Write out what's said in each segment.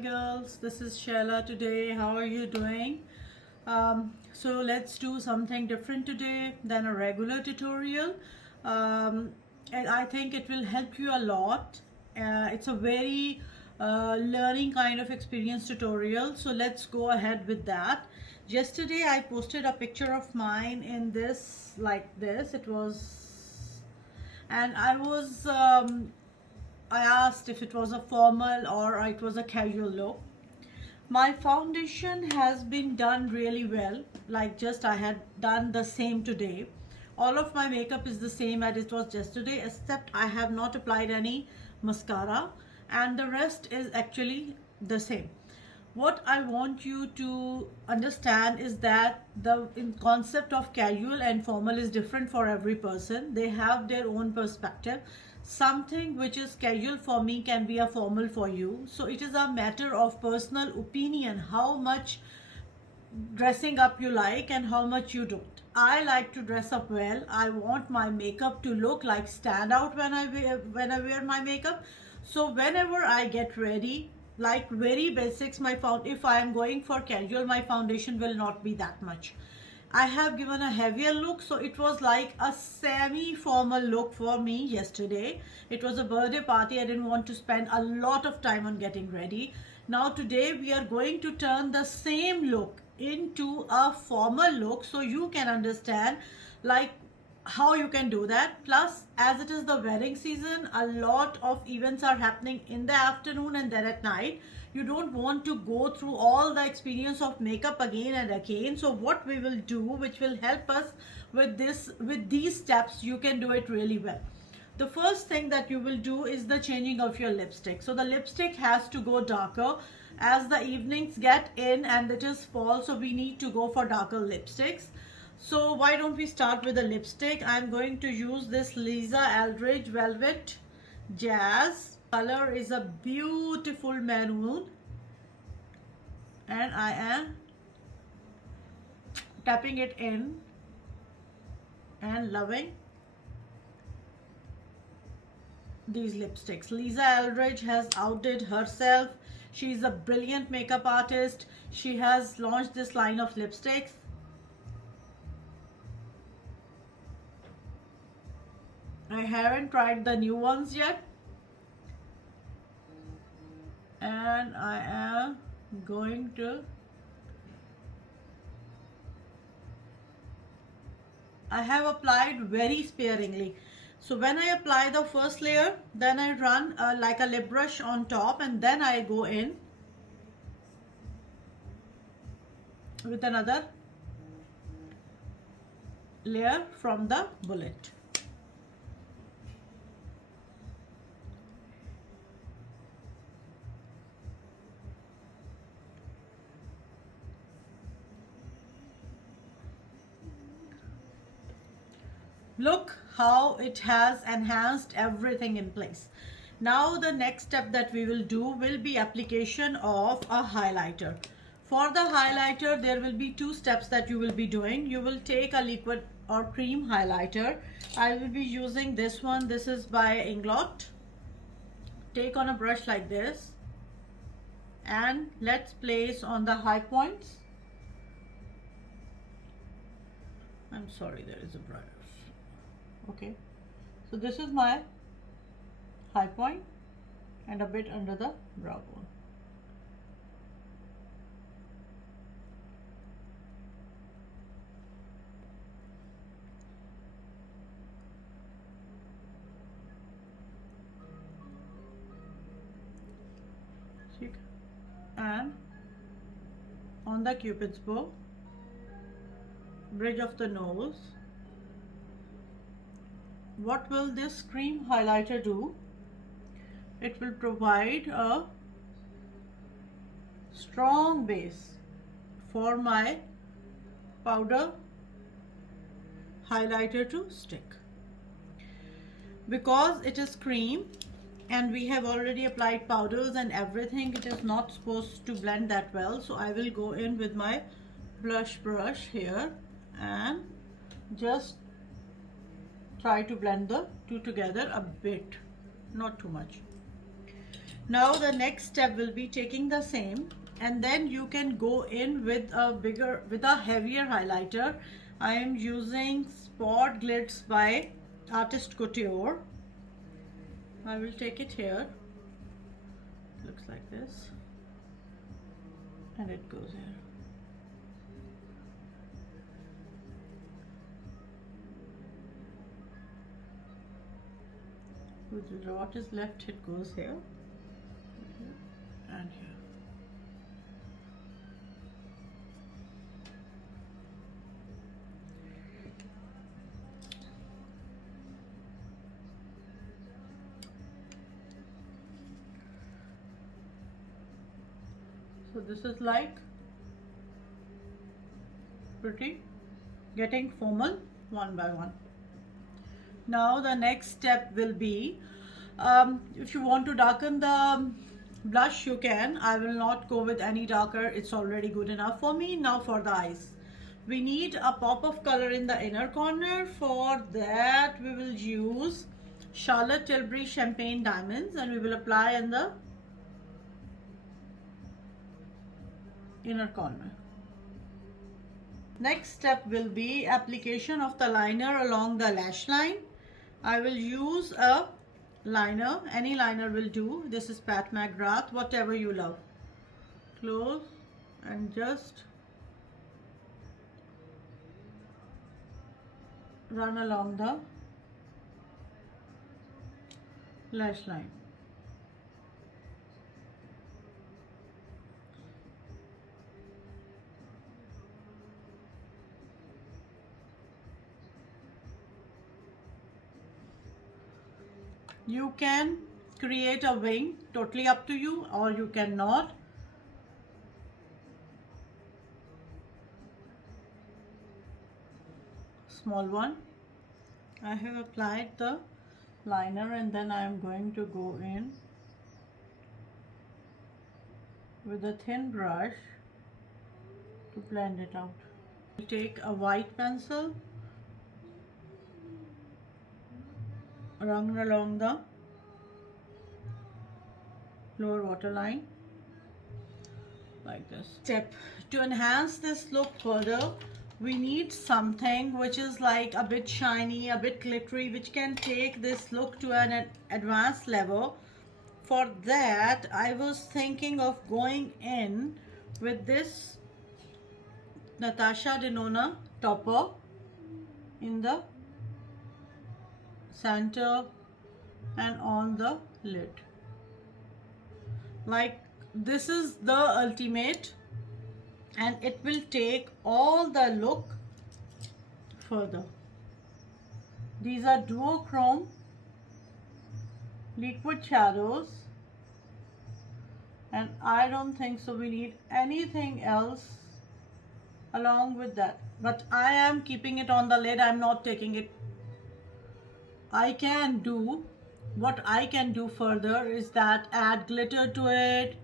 girls, this is Shayla today. How are you doing? So let's do something different today than a regular tutorial. Um, and I think it will help you a lot. It's a very learning kind of experience tutorial. So let's go ahead with that. Yesterday I posted a picture of mine in this like this. It was, and I asked if it was a formal or it was a casual look. My foundation has been done really well, like just I had done the same today. All of my makeup is the same as it was yesterday, except I have not applied any mascara, and the rest is actually the same. What I want you to understand is that the concept of casual and formal is different for every person. They have their own perspective. Something which is casual for me can be a formal for you. So it is a matter of personal opinion, how much dressing up you like and how much you don't. I like to dress up well. I want my makeup to look like stand out when I wear my makeup. So whenever I get ready, like very basics, if I am going for casual, my foundation will not be that much. I have given a heavier look, so it was like a semi-formal look for me yesterday. It was a birthday party. I didn't want to spend a lot of time on getting ready. Now today we are going to turn the same look into a formal look so you can understand like how you can do that. Plus, as it is the wedding season, a lot of events are happening in the afternoon and then at night. You don't want to go through all the experience of makeup again and again. So what we will do, which will help us with these steps, you can do it really well. The first thing that you will do is the changing of your lipstick. So the lipstick has to go darker as the evenings get in and it is fall, so we need to go for darker lipsticks. So why don't we start with the lipstick? I'm going to use this Lisa Eldridge Velvet Jazz. Color is a beautiful maroon, and I am tapping it in and loving these lipsticks. Lisa Eldridge has outdid herself. She's a brilliant makeup artist. She has launched this line of lipsticks. I haven't tried the new ones yet, and I am going to I have applied very sparingly. So when I apply the first layer, then I run like a lip brush on top, and then I go in with another layer from the bullet. Look how it has enhanced everything in place. Now the next step that we will do will be application of a highlighter. For the highlighter, there will be two steps that you will be doing. You will take a liquid or cream highlighter. I will be using this one. This is by Inglot. Take on a brush like this and let's place on the high points. I'm sorry, there is a brush. Okay, so this is my high point and a bit under the brow bone. And on the cupid's bow, bridge of the nose. What will this cream highlighter do? It will provide a strong base for my powder highlighter to stick. Because it is cream and we have already applied powders and everything, it is not supposed to blend that well. So I will go in with my blush brush here and just try to blend the two together a bit, not too much. Now the next step will be taking the same, and then you can go in with a heavier highlighter. I am using Spot Glitz by Artist Couture. I will take it here. Looks like this, and it goes here. With what is left, it goes here and here. So this is like pretty getting formal one by one. Now the next step will be, if you want to darken the blush, you can. I will not go with any darker, it's already good enough for me. Now for the eyes, we need a pop of color in the inner corner. For that we will use Charlotte Tilbury Champagne Diamonds, and we will apply in the inner corner. Next step will be application of the liner along the lash line. I will use a liner, any liner will do. This is Pat McGrath, whatever you love. Close and just run along the lash line. You can create a wing, totally up to you, or you cannot. Small one. I have applied the liner, and then I am going to go in with a thin brush to blend it out. Take a white pencil, run along the lower waterline like this. Step to enhance this look further, we need something which is like a bit shiny, a bit glittery, which can take this look to an advanced level. For that, I was thinking of going in with this Natasha Denona topper in the center and on the lid. Like this is the ultimate, and it will take all the look further. These are duochrome liquid shadows, and I don't think so we need anything else along with that, but I am keeping it on the lid. I'm not taking it. I can do what I can do further is that add glitter to it.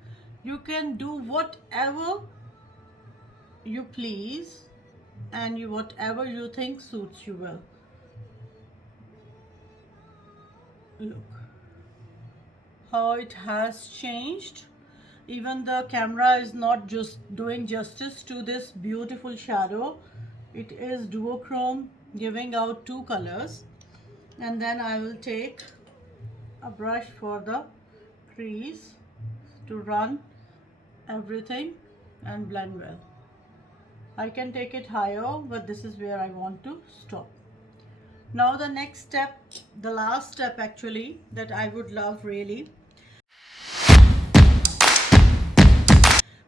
You can do whatever you please, and whatever you think suits you well. Look how it has changed. Even the camera is not just doing justice to this beautiful shadow. It is duochrome, giving out two colors. And then I will take a brush for the crease to run everything and blend well. I can take it higher, but this is where I want to stop. Now the next step, the last step actually, that I would love really.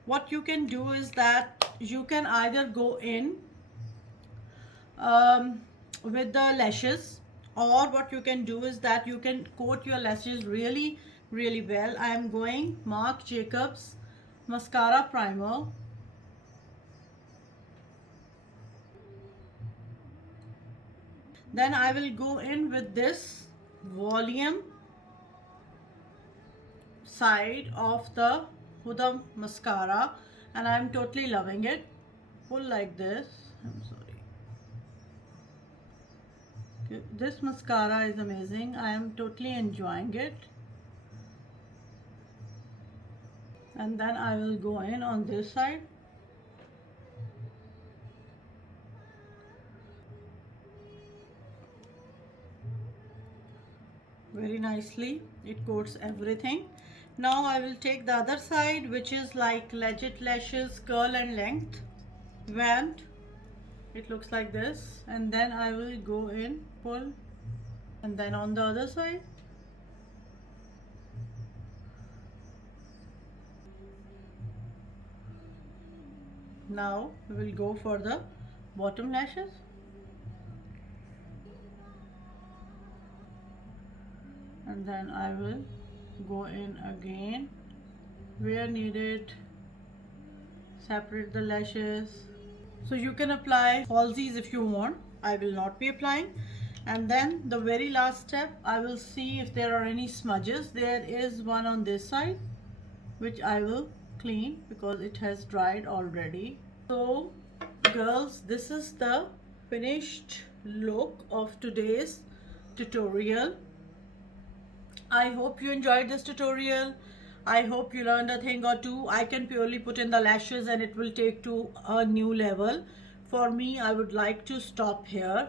What you can do is that you can either go in with the lashes, or what you can do is that you can coat your lashes really well. I am going Marc Jacobs mascara primer. Then I will go in with this volume side of the Huda mascara, and I'm totally loving it. Pull like this. I'm sorry. Okay. This mascara is amazing. I am totally enjoying it. And then I will go in on this side. Very nicely, it coats everything. Now I will take the other side, which is like legit lashes curl and length wand. It looks like this, and then I will go in, pull, and then on the other side. Now we will go for the bottom lashes. And then I will go in again where needed, separate the lashes. So you can apply falsies if you want. I will not be applying. And then the very last step, I will see if there are any smudges. There is one on this side which I will clean because it has dried already. So girls, this is the finished look of today's tutorial. I hope you enjoyed this tutorial. I hope you learned a thing or two. I can purely put in the lashes and it will take to a new level. For me, I would like to stop here.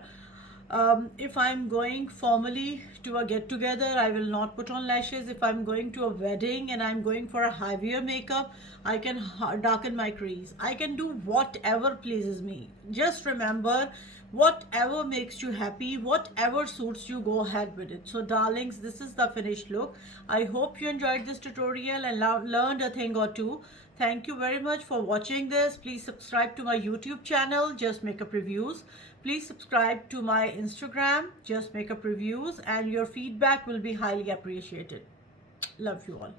If I'm going formally to a get-together, I will not put on lashes. If I'm going to a wedding and I'm going for a heavier makeup, I can darken my crease. I can do whatever pleases me. Just remember, whatever makes you happy, whatever suits you, go ahead with it. So darlings, this is the finished look. I hope you enjoyed this tutorial and learned a thing or two. Thank you very much for watching this. Please subscribe to my YouTube channel, Just Makeup Reviews. Please subscribe to my Instagram, Just Makeup Reviews, and your feedback will be highly appreciated. Love you all.